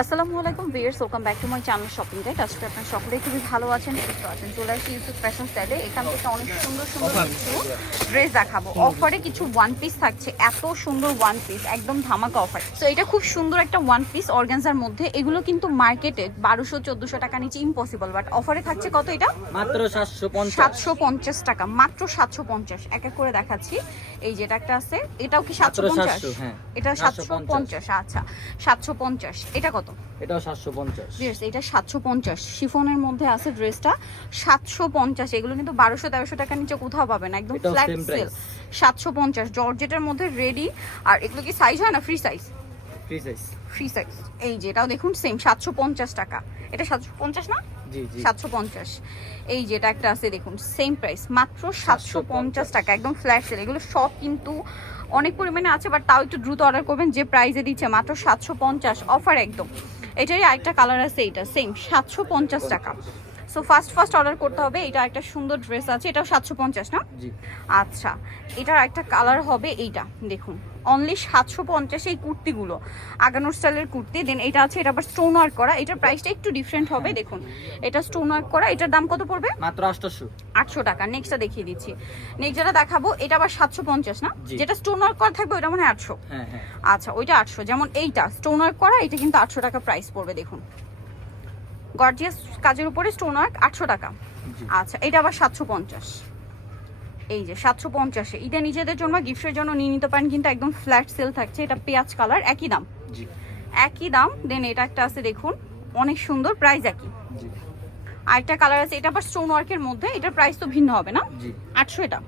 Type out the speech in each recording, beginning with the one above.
আসসালামু আলাইকুম viewers welcome back to my channel shopping guide আজকে আপনার সকলেই খুবই ভালো আছেন সুস্থ আছেন। চলে আসছি ইউটিউব ফ্যাশন স্টাইলে এখান থেকে অনেক সুন্দর সুন্দর কিছু ড্রেস দেখাবো। অফারে কিছু ওয়ান পিস থাকছে। এত সুন্দর ওয়ান পিস একদম ধামাকা অফার তো এটা খুব সুন্দর একটা ওয়ান পিস অর্গানজার মধ্যে। এগুলো কিন্তু মার্কেটে বারোশো চোদ্দোশো টাকা নিচে ইম্পসিবল বাট অফারে থাকছে কত এটা? মাত্র সাতশো পঞ্চাশ। সাতশো পঞ্চাশ টাকা মাত্র সাতশো পঞ্চাশ। এক এক করে দেখাচ্ছি। এই যেটা একটা আছে এটাও কি সাতশো পঞ্চাশ? 700, হ্যাঁ। এটা সাতশো 750 পঞ্চাশ আচ্ছা। সাতশো পঞ্চাশ। এটা কত? এটাও সাতশো পঞ্চাশ। ড্রেস এটা সাতশো পঞ্চাশ। শিফনের মধ্যে আছে ড্রেসটা সাতশো পঞ্চাশ। এগুলো কিন্তু বারোশো তেরোশো টাকার নিচে কোথাও পাবে না একদম ফ্ল্যাট সেল price। সাতশো পঞ্চাশ। জর্জেটের মধ্যে রেডি আর এগুলো কি সাইজ হয় না? Free size free size free size এই যে এটাও দেখুন সেম সাতশো পঞ্চাশ টাকা। এটা সাতশো পঞ্চাশ না? জি জি সাতশো পঞ্চাশ। এই যেটা একটা আছে, দেখুন সেম প্রাইস মাত্র সাতশো পঞ্চাশ টাকা, একদম ফ্ল্যাশ সেল এগুলো সব কিন্তু অনেক পরিমাণে আছে বাট তাও একটু দ্রুত অর্ডার করবেন, যে প্রাইসে দিচ্ছে, মাত্র সাতশো পঞ্চাশ অফার একদম। এটারই আরেকটা কালার আছে এইটা সেম সাতশো পঞ্চাশ টাকা। সো ফার্স্ট ফার্স্ট অর্ডার করতে হবে। এটা একটা সুন্দর ড্রেস আছে। এটাও সাতশো পঞ্চাশ না? জি। আচ্ছা। এটার একটা কালার হবে এইটা দেখুন। অনলি সাতশো পঞ্চাশ এই কুর্তিগুলো আগানোর স্টাইলের কুর্তি। দেন এটা আছে এটা আবার স্টোন ওয়ার্ক করা। এটার প্রাইসটা একটু ডিফারেন্ট হবে দেখুন। এটা স্টোন ওয়ার্ক করা। এটার দাম কত পড়বে? মাত্র আটশোশো আটশো টাকা। নেক্সটটা দেখিয়ে দিচ্ছি। নেক্সট যেটা দেখাবো এটা আবার সাতশো পঞ্চাশ না? যেটা স্টোন ওয়ার্ক করা থাকবে ওটা মানে আটশো। হ্যাঁ হ্যাঁ। আচ্ছা ওইটা আটশো। যেমন এইটা স্টোন ওয়ার্ক করা এটা কিন্তু আটশো টাকা প্রাইস পড়বে দেখুন। গর্জিয়াস কাজের উপরে স্টোন ওয়ার্ক আটশো টাকা। আচ্ছা এটা আবার সাতশো পঞ্চাশ। এই যে সাতশো পঞ্চাশে। এটা নিজেদের জন্য গিফটের জন্য নিয়ে নিতে পারেন কিন্তু একদম ফ্ল্যাট সেল থাকছে। এটা পেঁয়াজ কালার একই দাম। একই দাম। দেন এটা একটা আছে দেখুন অনেক সুন্দর প্রাইস একই। জি। আরেকটা কালার আছে এটা আবার স্টোন ওয়ার্কের মধ্যে। এটার প্রাইস তো ভিন্ন হবে না? আটশো এটা।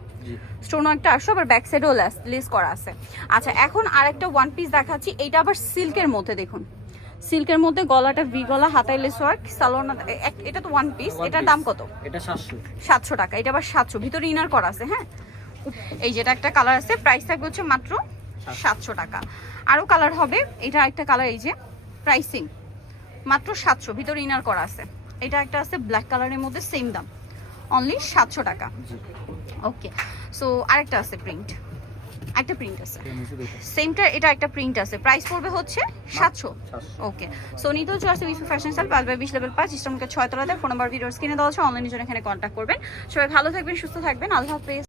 স্টোন ওয়ার্কটা আটশো আবার ব্যাক সাইডেও লেস করা আছে। আচ্ছা এখন আরেকটা ওয়ান পিস দেখাচ্ছি। এইটা আবার সিল্কের মধ্যে দেখুন। সিল্কের মধ্যে গলাটা ভি গলা হাতায় লেস ওয়ার্ক সালোনা এটা তো ওয়ান পিস এটার দাম কত? এটা সাতশো। সাতশো টাকা এটা আবার সাতশো। ভিতরে ইনার করা আছে হ্যাঁ? এই যেটা একটা কালার আছে প্রাইস থাকবে হচ্ছে মাত্র সাতশো। টাকা। আরও কালার হবে এটা একটা কালার এই যে প্রাইসিং মাত্র সাতশো ভিতরে ইনার করা আছে। এটা একটা আছে ব্ল্যাক কালারের মধ্যে সেম দাম। অনলি সাতশো টাকা। ওকে সো আরেকটা আছে প্রিন্ট একটা প্রিন্ট আছে। এই সেমটা এটা একটা প্রিন্ট আছে। প্রাইস পড়বে হচ্ছে সাতশো। ওকে সো নিতে হচ্ছে বিশ্ব ফ্যাশন স্টাইল পাঁচ বাই বিশ লেভেল পাঁচ ইস্টমকে ছয় তলাতে ফোন নাম্বার ভিডিওস কিনে দেওয়া হচ্ছে অনলাইনের জন্য এখানে কন্ট্যাক্ট করবেন। সবাই ভালো থাকবেন সুস্থ থাকবেন। আল্লাহ হাফেজ।